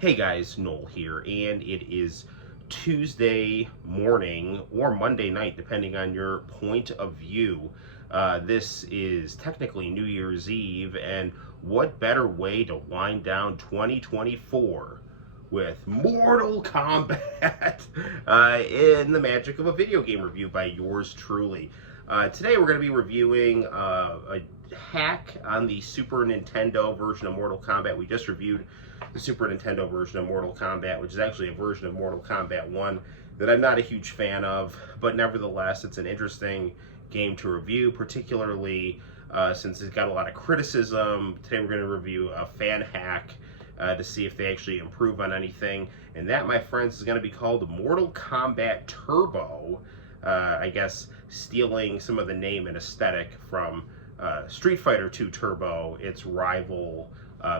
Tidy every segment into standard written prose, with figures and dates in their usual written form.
Hey guys, Noel here, and it is Tuesday morning or Monday night, depending on your point of view. This is technically New Year's Eve, and what better way to wind down 2024 with Mortal Kombat in the magic of a video game review by yours truly. Today we're going to be reviewing a hack on the Super Nintendo version of Mortal Kombat. We just reviewed the Super Nintendo version of Mortal Kombat, which is actually a version of Mortal Kombat 1 that I'm not a huge fan of, but nevertheless, it's an interesting game to review, particularly since it's got a lot of criticism. Today we're going to review a fan hack to see if they actually improve on anything, and that, my friends, is going to be called Mortal Kombat Turbo. I guess stealing some of the name and aesthetic from Street Fighter 2 Turbo, its rival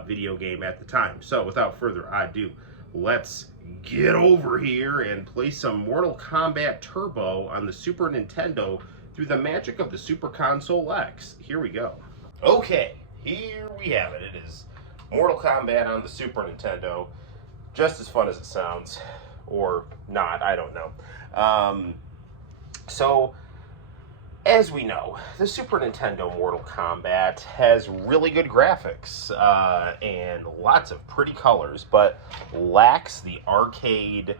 video game at the time. So without further ado, let's get over here and play some Mortal Kombat Turbo on the Super Nintendo through the magic of the Super Console X. Here we go. Okay, here we have it. It is Mortal Kombat on the Super Nintendo. Just as fun as it sounds, or not, I don't know. So, as we know, the Super Nintendo Mortal Kombat has really good graphics and lots of pretty colors, but lacks the arcade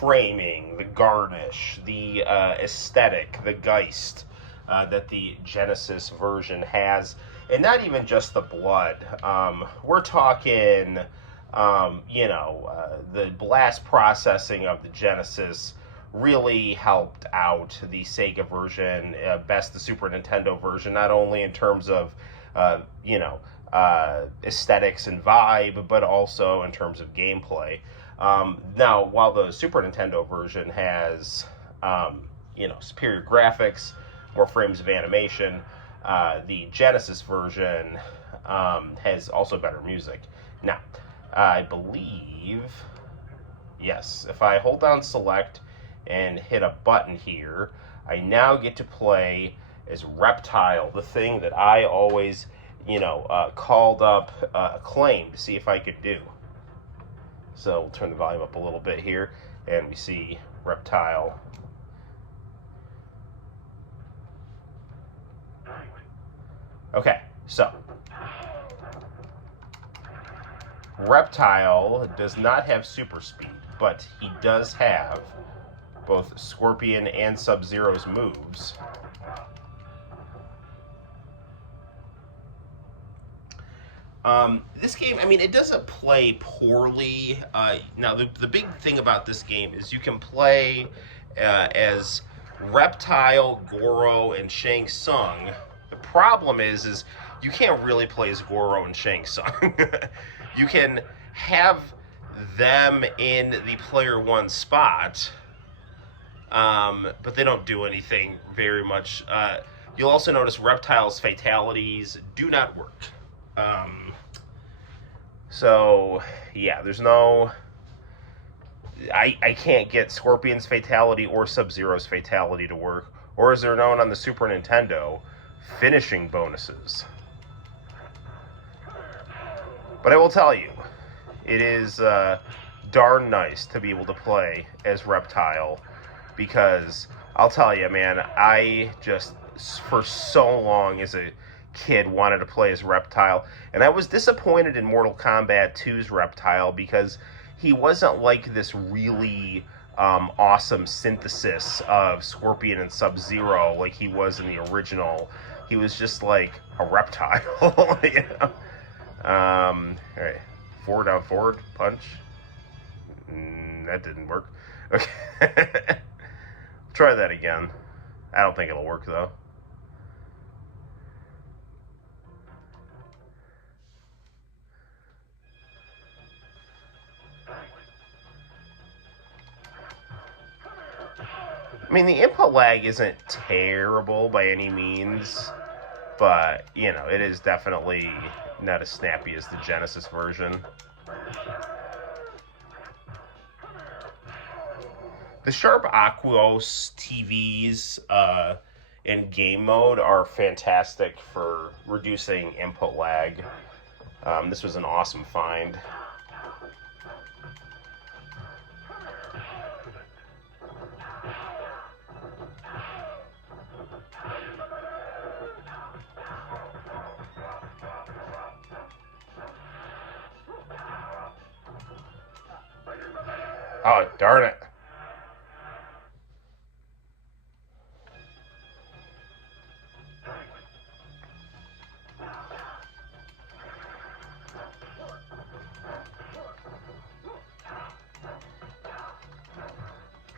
framing, the garnish, the aesthetic, the Geist that the Genesis version has. And not even just the blood. We're talking, the blast processing of the Genesis really helped out the Sega version, best the Super Nintendo version, not only in terms of, aesthetics and vibe, but also in terms of gameplay. Now, while the Super Nintendo version has, superior graphics, more frames of animation, the Genesis version has also better music. Now, I believe, yes, if I hold down select and hit a button here, I now get to play as Reptile, the thing that I always, called up Acclaim to see if I could do. So we'll turn the volume up a little bit here, and we see Reptile. Okay, so Reptile does not have super speed, but he does have both Scorpion and Sub-Zero's moves. This game, it doesn't play poorly. Now, the big thing about this game is you can play as Reptile, Goro, and Shang Tsung. The problem is you can't really play as Goro and Shang Tsung. You can have them in the player one spot, but they don't do anything very much. You'll also notice Reptile's fatalities do not work. So, yeah, there's no... I can't get Scorpion's fatality or Sub-Zero's fatality to work, or as they're known on the Super Nintendo, finishing bonuses. But I will tell you, it is darn nice to be able to play as Reptile, because I'll tell you, man, I just, for so long as a kid, wanted to play as Reptile, and I was disappointed in Mortal Kombat 2's Reptile because he wasn't like this really awesome synthesis of Scorpion and Sub-Zero like he was in the original. He was just like a reptile. Alright, forward, down, forward, punch. That didn't work. Okay. Try that again. I don't think it'll work, though. The input lag isn't terrible by any means, but, it is definitely not as snappy as the Genesis version. The Sharp Aquos TVs in game mode are fantastic for reducing input lag. This was an awesome find. Oh, darn it.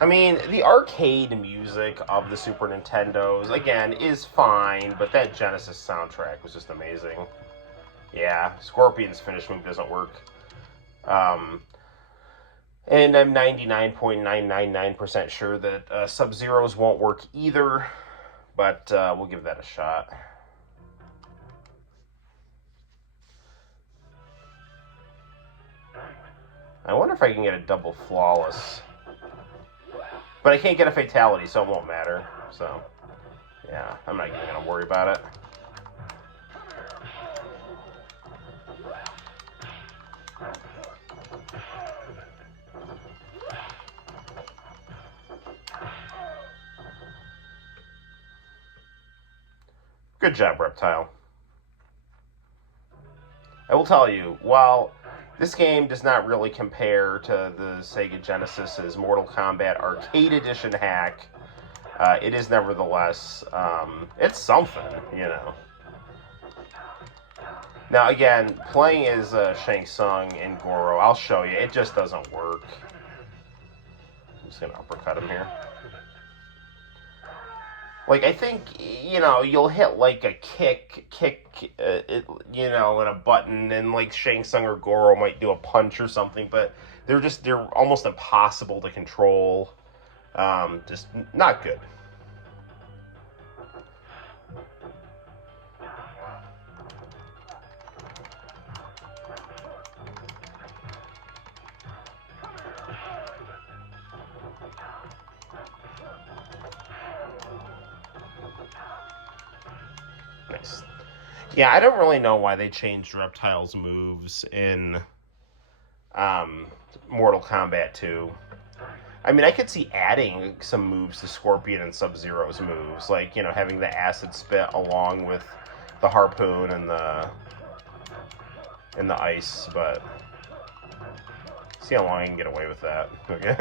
I mean, the arcade music of the Super Nintendos, again, is fine, but that Genesis soundtrack was just amazing. Yeah, Scorpion's finish move doesn't work. And I'm 99.999% sure that Sub-Zero's won't work either, but we'll give that a shot. I wonder if I can get a double flawless. But I can't get a fatality, so it won't matter. So, yeah, I'm not even going to worry about it. Good job, Reptile. I will tell you, while this game does not really compare to the Sega Genesis's Mortal Kombat Arcade Edition hack, it is nevertheless, it's something, you know. Now, again, playing as Shang Tsung and Goro, I'll show you, it just doesn't work. I'm just going to uppercut him here. Like, I think, you know, you'll hit, like, a kick, you know, and a button, and, like, Shang Tsung or Goro might do a punch or something, but they're almost impossible to control. Just not good. Nice. Yeah, I don't really know why they changed Reptile's moves in Mortal Kombat 2. I mean, I could see adding some moves to Scorpion and Sub-Zero's moves, like, you know, having the acid spit along with the harpoon and the ice, but see how long I can get away with that. Okay.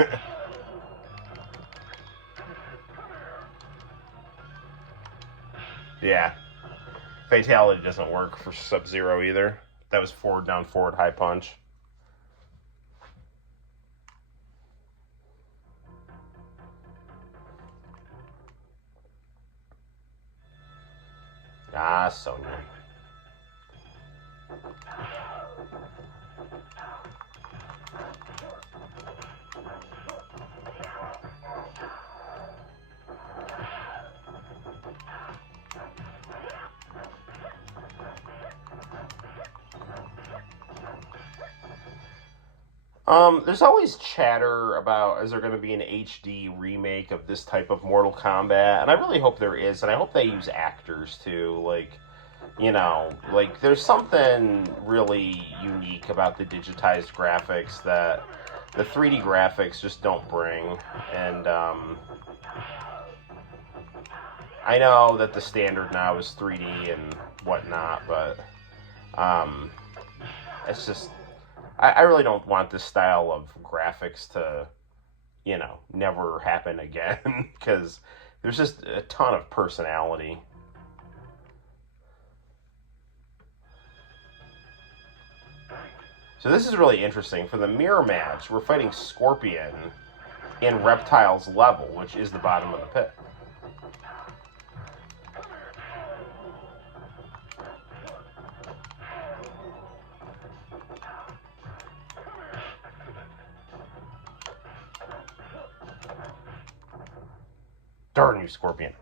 Yeah. Fatality doesn't work for Sub-Zero either. That was forward, down, forward, high punch. Ah, Sonya. There's always chatter about, is there going to be an HD remake of this type of Mortal Kombat? And I really hope there is, and I hope they use actors too. Like, you know, like, there's something really unique about the digitized graphics that the 3D graphics just don't bring. And, I know that the standard now is 3D and whatnot, but, it's just... I really don't want this style of graphics to, you know, never happen again, because there's just a ton of personality. So this is really interesting. For the mirror match, we're fighting Scorpion in Reptile's level, which is the bottom of the pit. Darn you, Scorpion.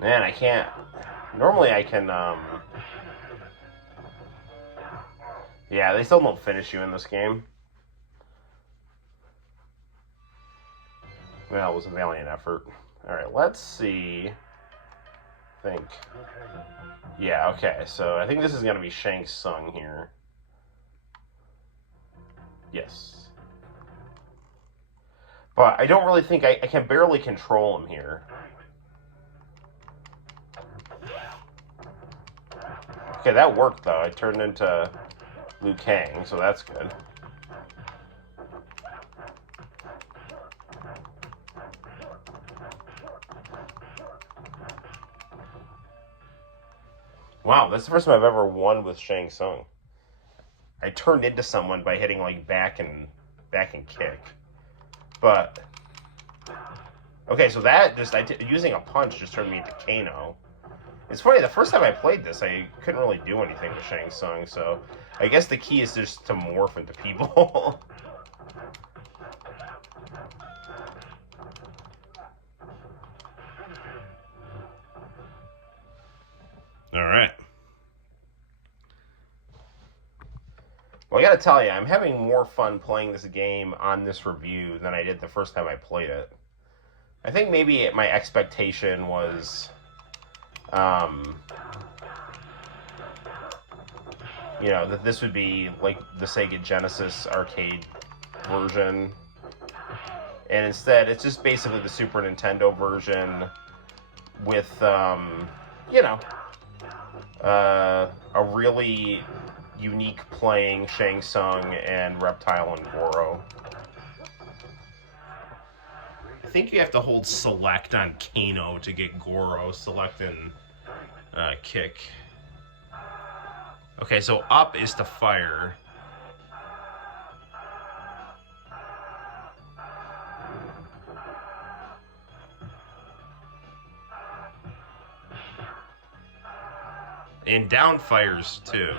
Man, I can't... Normally I can, Yeah, they still don't finish you in this game. Well, it was a valiant effort. Alright, let's see. I think. Yeah, okay, so I think this is going to be Shang Tsung here. Yes. But I don't really think I can barely control him here. Okay, that worked though. I turned into Liu Kang, so that's good. Wow, that's the first time I've ever won with Shang Tsung. I turned into someone by hitting like back and kick. But okay, so that just using a punch just turned me into Kano. It's funny, the first time I played this, I couldn't really do anything with Shang Tsung, so I guess the key is just to morph into people. Alright. Well, I gotta tell you, I'm having more fun playing this game on this review than I did the first time I played it. I think maybe my expectation was, you know, that this would be like the Sega Genesis arcade version. And instead, it's just basically the Super Nintendo version with, you know, a really unique playing Shang Tsung and Reptile and Goro. I think you have to hold select on Kano to get Goro. Select and kick. Okay, so up is to fire. And down fires too.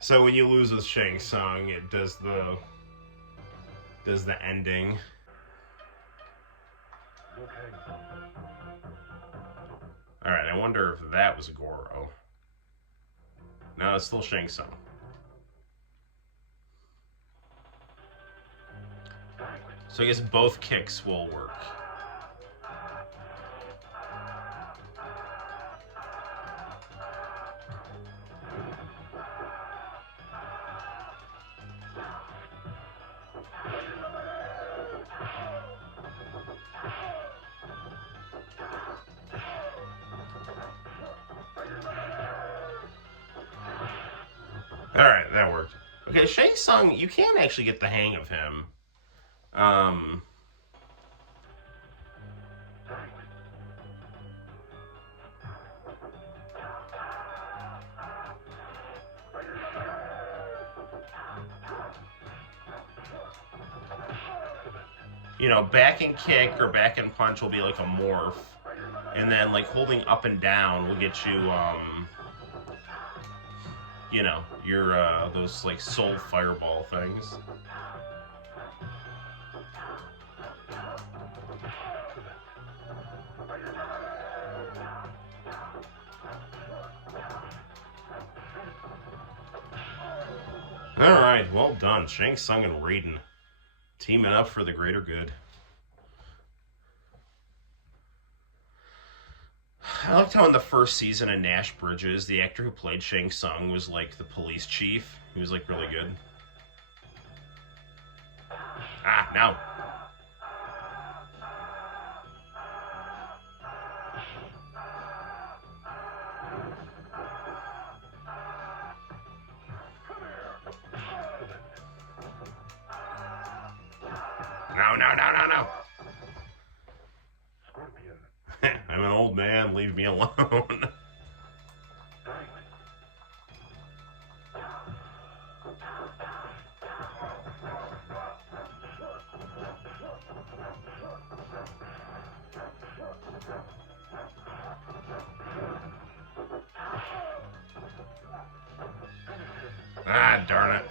So when you lose with Shang Tsung, it does the ending. Alright, I wonder if that was Goro. No, it's still Shang Tsung. So I guess both kicks will work. Alright, that worked. Okay, Shang Tsung, you can actually get the hang of him. You know, back and kick or back and punch will be like a morph. And then, like, holding up and down will get you, you know, your, those, like, soul fireball things. Alright, well done. Shang Tsung and Raiden teaming up for the greater good. I liked how in the first season of Nash Bridges, the actor who played Shang Tsung was like the police chief. He was like really good. Ah, no. No. I'm an old man, leave me alone. Ah, darn it.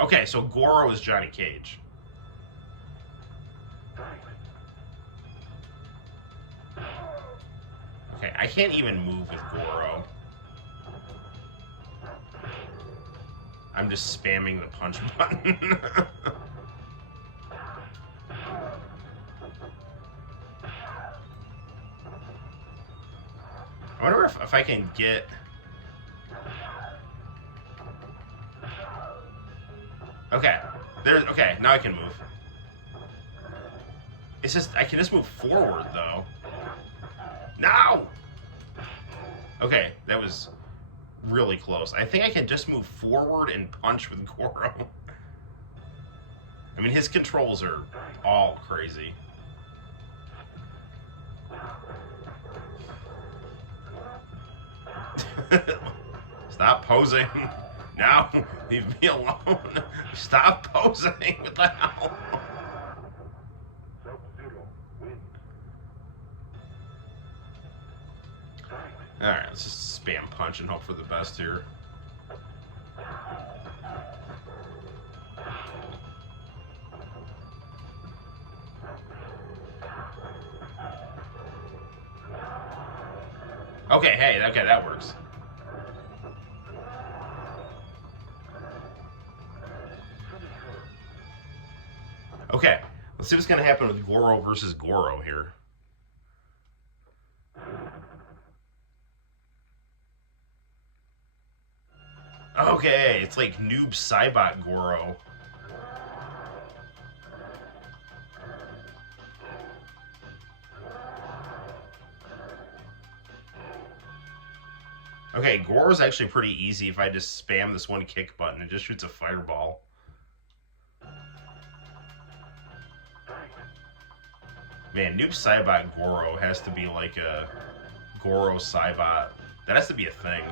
Okay, so Goro is Johnny Cage. Okay, I can't even move with Goro. I'm just spamming the punch button. I wonder if I can get... Okay, okay, now I can move. It's just, I can just move forward, though. No! Okay, that was really close. I think I can just move forward and punch with Goro. I mean, his controls are all crazy. Stop posing. No, leave me alone. Stop posing. What the hell? Alright, let's just spam punch and hope for the best here. Okay, hey, okay, that works. Okay, let's see what's going to happen with Goro versus Goro here. Okay, it's like Noob Saibot Goro. Okay, Goro's actually pretty easy if I just spam this one kick button. It just shoots a fireball. Man, Noob Saibot Goro has to be like a Goro Saibot. That has to be a thing.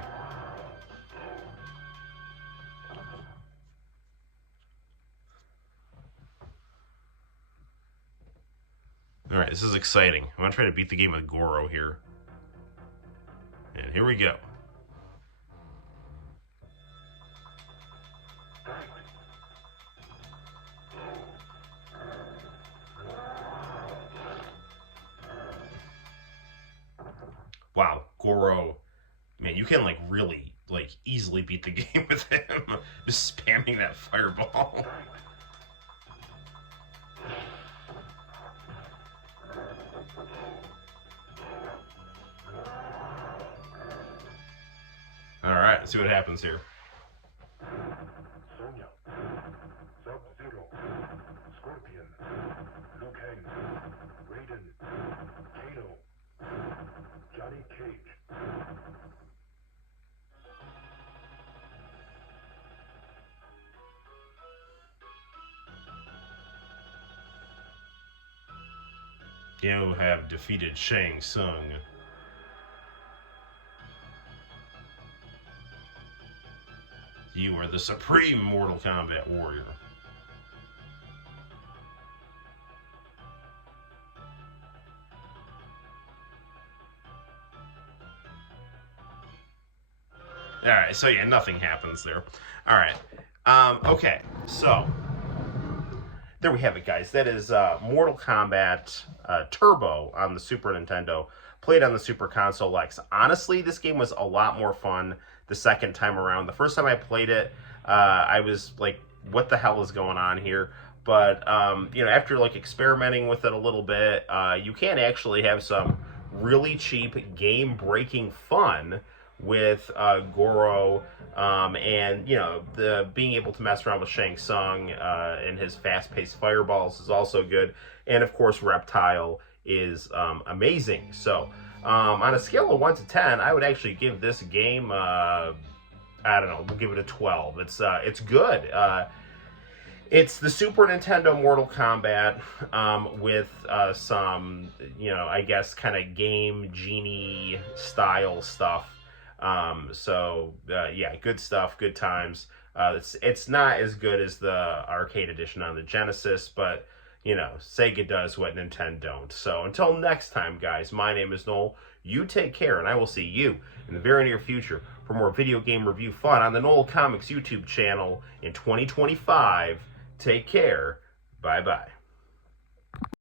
Alright, this is exciting. I'm going to try to beat the game with Goro here. And here we go. Wow, Goro. Man, you can like really like easily beat the game with him. Just spamming that fireball. Alright, let's see what happens here. Sonya, Sub-Zero, Scorpion, Liu Kang, Raiden, Kano, Johnny Cage. You have defeated Shang Tsung. You are the supreme Mortal Kombat warrior. Alright, so yeah, nothing happens there. Alright, okay, so there we have it, guys. That is Mortal Kombat Turbo on the Super Nintendo, played on the Super Console X. Honestly, this game was a lot more fun the second time around. The first time I played it, I was like, what the hell is going on here? But, you know, after like experimenting with it a little bit, you can actually have some really cheap game-breaking fun with Goro, and, you know, the being able to mess around with Shang Tsung and his fast-paced fireballs is also good. And, of course, Reptile is amazing. So, on a scale of 1 to 10, I would actually give this game, I don't know, we'll give it a 12. It's good. It's the Super Nintendo Mortal Kombat with some, you know, I guess kind of Game Genie style stuff. So yeah, good stuff, good times. It's not as good as the arcade edition on the Genesis, but you know, Sega does what Nintendo don't. So until next time, guys, my name is Noel. You take care, and I will see you in the very near future for more video game review fun on the Noel Comics YouTube channel in 2025. Take care. Bye-bye.